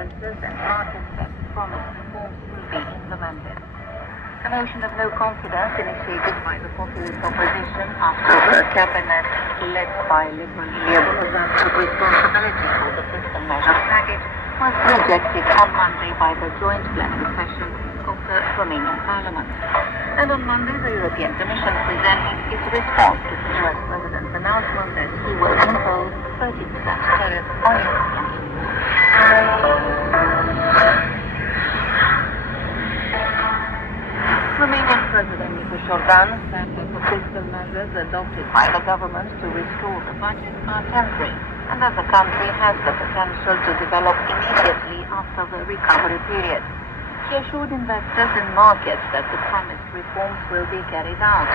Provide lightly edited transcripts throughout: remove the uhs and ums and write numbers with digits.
expenses and market steps promised reforms will be implemented. A motion of no confidence initiated by the populist opposition after the cabinet led by Liberal took responsibility for the fiscal measures package was rejected on Monday by the joint plenary session of the Romanian Parliament. And on Monday, the European Commission presented its response to the US President's announcement that he will impose 30% tariff on European Romanian President Mr. Shortwave said that the fiscal measures adopted by the government to restore the budget are temporary and that the country has the potential to develop immediately after the recovery period. He assured investors and markets that the promised reforms will be carried out.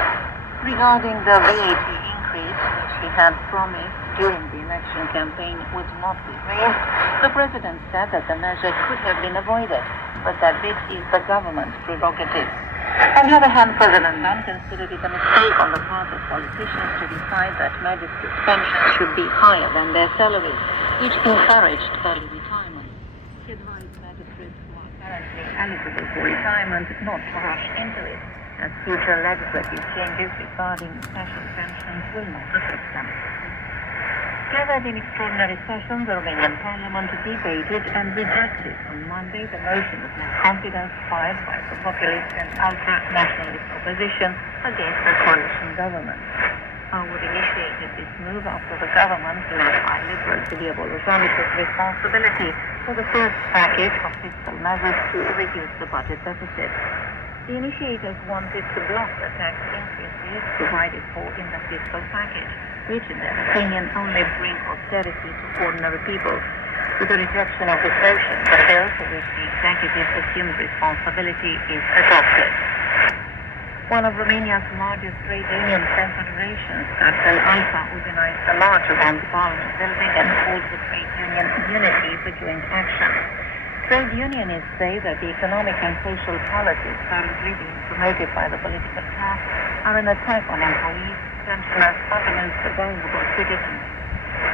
Regarding the VAT increase, which he had promised during the election campaign would not be raised, the president said that the measure could have been avoided, but that this is the government's prerogative. On the other hand, President Mann considered it a mistake on the part of politicians to decide that magistrates' pensions should be higher than their salaries, which encouraged early retirement. He advised magistrates who are currently eligible for retirement not to rush into it, as future legislative changes regarding special pensions will not affect them. Gathered in extraordinary session, the Romanian Parliament debated and rejected on Monday the motion of no confidence filed by the populist and ultra-nationalist opposition against the coalition government. Howard initiated this move after the government, led by Liberal took responsibility for the first package of fiscal measures to reduce the budget deficit. The initiators wanted to block the tax increases provided for in the fiscal package, which in their opinion only bring austerity to ordinary people. With the rejection of this motion, the bill for which the executive assumed responsibility is adopted. One of Romania's largest trade union confederations, Cartel Alpha, organized a march around the Parliament building and called for trade union unity for joint action. Trade unionists say that the economic and social policies currently being promoted by the political class are an attack on employees, pensioners, and against the vulnerable citizens.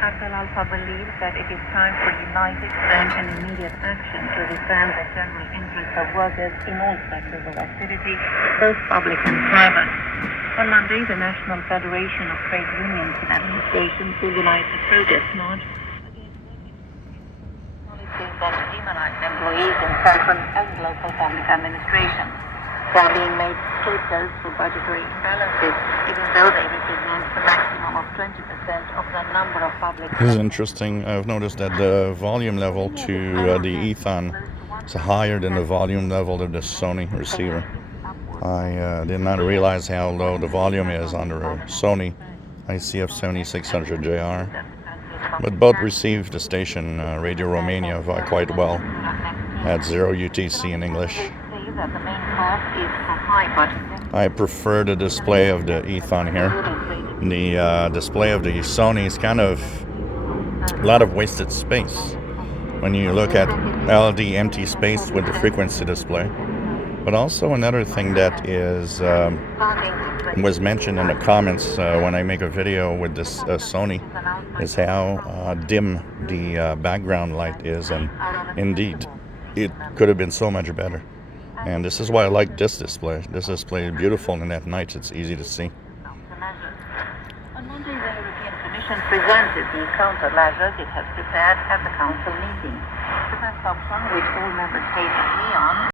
Cartel Alpha believes that it is time for united, firm and immediate action to defend the general interests of workers in all sectors of activity, both public and private. On Monday, the National Federation of Trade Unions and Administrations organized a protest march that demonize employees in central and local public administration. They are being made scapegoats for budgetary imbalances, even though they represent the maximum of 20% of the number of public... This is interesting. I've noticed that the volume level to the Eton is higher than the volume level of the Sony receiver. I did not realize how low the volume is on the Sony ICF-7600GR. But both received the station Radio Romania quite well at 0 UTC in English. I prefer the display of the Eton here. The display of the Sony is kind of a lot of wasted space when you look at LD empty space with the frequency display. But also another thing that is was mentioned in the comments when I make a video with this Sony is how dim the background light is, and indeed it could have been so much better. And this is why I like this display. This display is beautiful, and at night it's easy to see. On Monday, the European Commission presented the countermeasures it has prepared at the Council meeting. The first option, which all member states agree on,